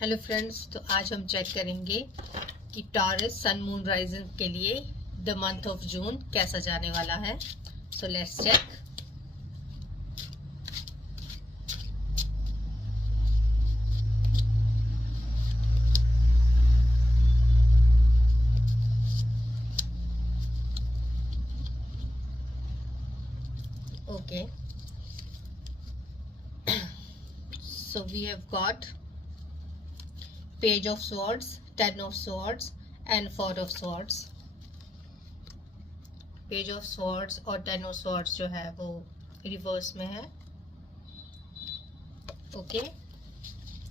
Hello friends, तो आज हम चेक करेंगे कि टॉरस सन मून राइजिंग के लिए द मंथ ऑफ जून कैसा जाने वाला है। So let's check. Okay, so we have got page of swords, 10 of swords and 4 of swords. Page of swords और 10 ऑफ स्वॉर्ड्स जो है वो रिवर्स में है। Okay,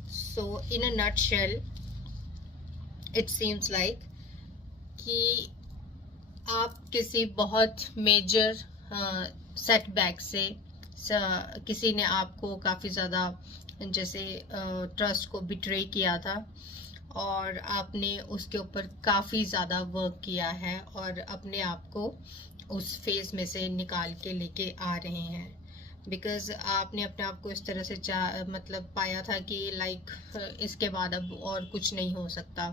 so in a nutshell it seems like कि आप किसी बहुत मेजर सेटबैक से किसी ने आपको काफ़ी ज़्यादा जैसे ट्रस्ट को बिट्रे किया था और आपने उसके ऊपर काफ़ी ज़्यादा वर्क किया है और अपने आप को उस फेज में से निकाल के लेके आ रहे हैं। बिकॉज आपने अपने आप को इस तरह से मतलब पाया था कि लाइक इसके बाद अब और कुछ नहीं हो सकता।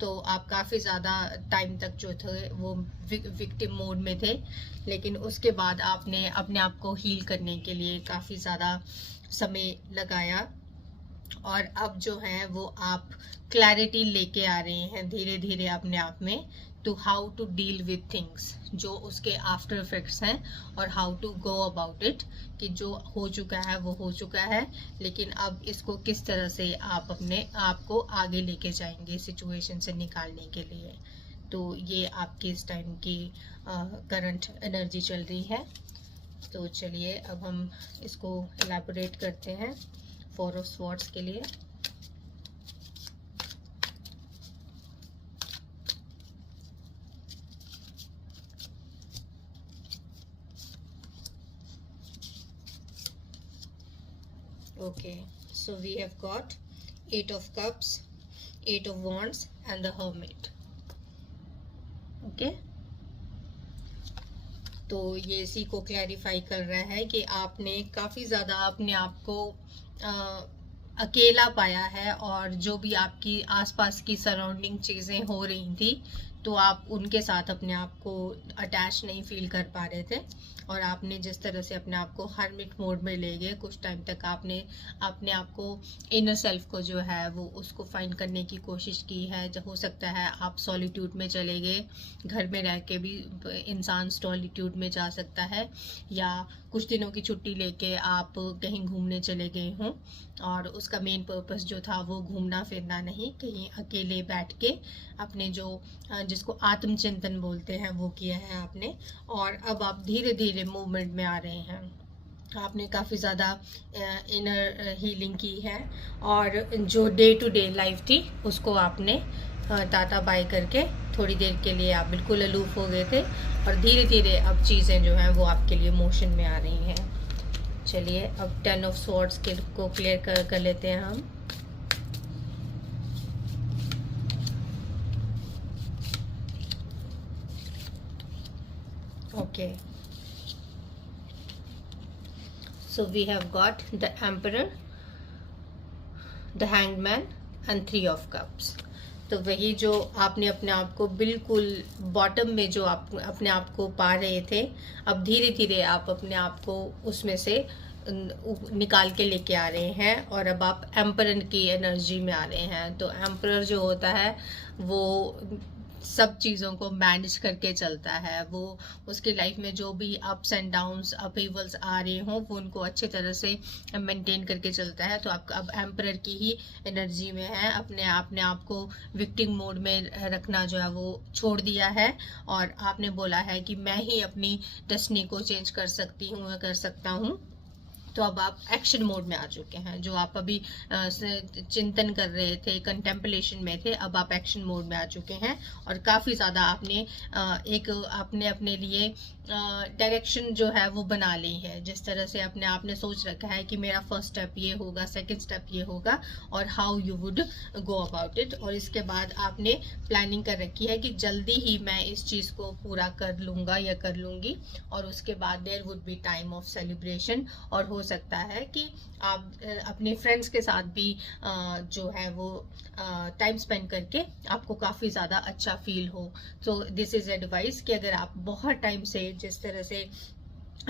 तो आप काफ़ी ज़्यादा टाइम तक जो थे वो विक्टिम मोड में थे, लेकिन उसके बाद आपने अपने आप को हील करने के लिए काफ़ी ज़्यादा समय लगाया और अब जो है वो आप क्लैरिटी लेके आ रहे हैं धीरे धीरे अपने आप में to how to deal with things, जो उसके आफ्टर इफेक्ट्स हैं और how to go about it, कि जो हो चुका है वो हो चुका है, लेकिन अब इसको किस तरह से आप अपने आप को आगे लेके जाएंगे सिचुएशन से निकालने के लिए। तो ये आपकी इस टाइम की करंट एनर्जी चल रही है। तो चलिए अब हम इसको एलैबोरेट करते हैं 4 ऑफ स्वॉर्ड्स के लिए। Okay, so we have got 8 of cups, 8 of wands and the hermit. Okay, तो ये इसी को क्लैरिफाई कर रहा है कि आपने काफ़ी ज़्यादा अपने आप को अकेला पाया है और जो भी आपकी आसपास की सराउंडिंग चीज़ें हो रही थी तो आप उनके साथ अपने आप को अटैच नहीं फील कर पा रहे थे और आपने जिस तरह से अपने आप को हर्मिट मोड में ले गए, कुछ टाइम तक आपने अपने आप को इनर सेल्फ को जो है वो उसको फाइंड करने की कोशिश की है। जो हो सकता है आप सॉलिट्यूड में चले गए, घर में रह के भी इंसान सॉलिट्यूड में जा सकता है, या कुछ दिनों की छुट्टी लेके आप कहीं घूमने चले गए हों और उसका मेन पर्पस जो था वो घूमना फिरना नहीं, कहीं अकेले बैठ के अपने जो जिसको आत्मचिंतन बोलते हैं वो किया है आपने, और अब आप धीरे धीरे मूवमेंट में आ रहे हैं। आपने काफ़ी ज़्यादा इनर हीलिंग की है और जो डे टू डे लाइफ थी उसको आपने टाटा बाय करके थोड़ी देर के लिए आप बिल्कुल अलूफ हो गए थे और धीरे धीरे अब चीज़ें जो हैं वो आपके लिए मोशन में आ रही हैं। चलिए अब 10 ऑफ स्वॉर्ड्स के को क्लियर कर लेते हैं हम। Okay, so we have got the emperor, the hanged man and 3 of cups। तो वही जो आपने अपने आप को बिल्कुल बॉटम में जो आप अपने आप को पा रहे थे, अब धीरे धीरे आप अपने आप को उसमें से निकाल के लेके आ रहे हैं और अब आप एम्परर की एनर्जी में आ रहे हैं। तो एम्परर जो होता है वो सब चीज़ों को मैनेज करके चलता है, वो उसकी लाइफ में जो भी अप्स एंड डाउन्स अपीवल्स आ रहे हों वो उनको अच्छे तरह से मेंटेन करके चलता है। तो आप अब एम्परर की ही एनर्जी में है, अपने आप को विक्टिम मोड में रखना जो है वो छोड़ दिया है और आपने बोला है कि मैं ही अपनी डेस्टिनी को चेंज कर सकती हूँ, कर सकता हूँ। तो अब आप एक्शन मोड में आ चुके हैं। जो आप अभी चिंतन कर रहे थे, कंटेम्पलेशन में थे, अब आप एक्शन मोड में आ चुके हैं और काफ़ी ज़्यादा आपने आपने अपने लिए डायरेक्शन जो है वो बना ली है। जिस तरह से अपने आपने सोच रखा है कि मेरा फर्स्ट स्टेप ये होगा, सेकंड स्टेप ये होगा और how you would go about it, और इसके बाद आपने प्लानिंग कर रखी है कि जल्दी ही मैं इस चीज़ को पूरा कर लूँगा या कर लूँगी और उसके बाद there would be time of celebration और हो सकता है कि आप अपने फ्रेंड्स के साथ भी जो है वो टाइम स्पेंड करके आपको काफ़ी ज़्यादा अच्छा फील हो। तो दिस इज़ एडवाइस कि अगर आप बहुत टाइम से जिस तरह से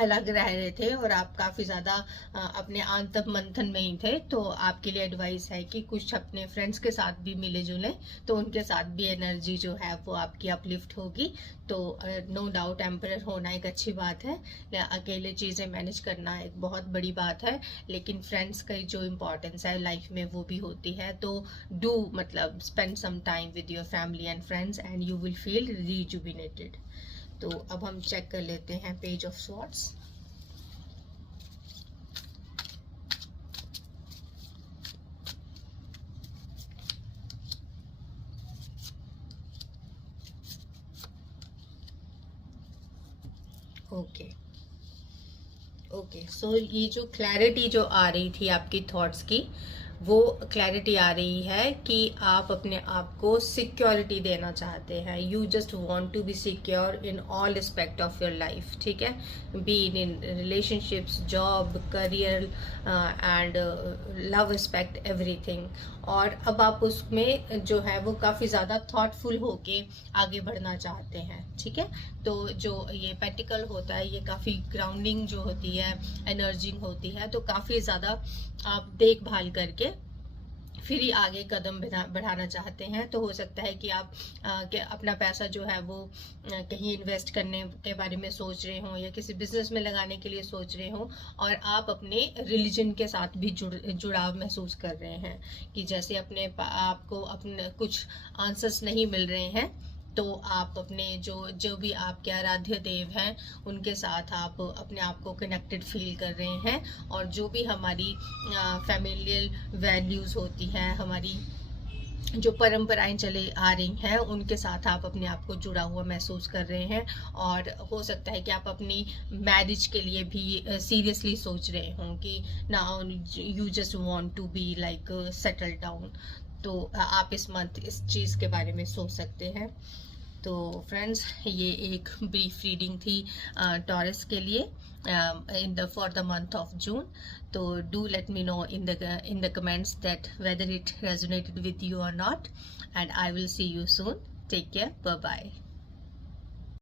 अलग रह रहे थे और आप काफ़ी ज़्यादा अपने आंतक मंथन में ही थे, तो आपके लिए एडवाइस है कि कुछ अपने फ्रेंड्स के साथ भी मिले जुले, तो उनके साथ भी एनर्जी जो है वो आपकी अपलिफ्ट होगी। तो नो डाउट एम्परर होना एक अच्छी बात है, अकेले चीज़ें मैनेज करना एक बहुत बड़ी बात है, लेकिन फ्रेंड्स का जो इम्पोर्टेंस है लाइफ में वो भी होती है। तो डू मतलब spend some time with your family and friends and you will feel rejuvenated. तो अब हम चेक कर लेते हैं page of swords. Okay so ये जो क्लैरिटी जो आ रही थी आपकी थॉट्स की, वो क्लैरिटी आ रही है कि आप अपने आप को सिक्योरिटी देना चाहते हैं। You just want to be secure in all aspect of your life, ठीक है, be in relationships, job, career and love aspect, everything. और अब आप उसमें जो है वो काफ़ी ज़्यादा थॉटफुल होके आगे बढ़ना चाहते हैं, ठीक है। तो जो ये पेंटिकल होता है ये काफ़ी ग्राउंडिंग जो होती है, एनर्जिंग होती है, तो काफ़ी ज़्यादा आप देखभाल करके फिर ही आगे कदम बढ़ाना चाहते हैं। तो हो सकता है कि आप अपना पैसा जो है वो कहीं इन्वेस्ट करने के बारे में सोच रहे हो या किसी बिजनेस में लगाने के लिए सोच रहे हो, और आप अपने रिलीजन के साथ भी जुड़ाव महसूस कर रहे हैं कि जैसे आपको अपने कुछ आंसर्स नहीं मिल रहे हैं, तो आप अपने जो भी आपके आराध्य देव हैं उनके साथ आप अपने आप को कनेक्टेड फील कर रहे हैं, और जो भी हमारी फैमिलियल वैल्यूज़ होती हैं, हमारी जो परंपराएं चले आ रही हैं, उनके साथ आप अपने आप को जुड़ा हुआ महसूस कर रहे हैं। और हो सकता है कि आप अपनी मैरिज के लिए भी सीरियसली सोच रहे हों कि now you just want to be like settle down. तो आप इस मंथ इस चीज़ के बारे में सोच सकते हैं। तो फ्रेंड्स, ये एक ब्रीफ रीडिंग थी टॉरस के लिए for the month of June. So do let me know in the comments that whether it resonated with you or not, and I will see you soon. Take care. Bye bye.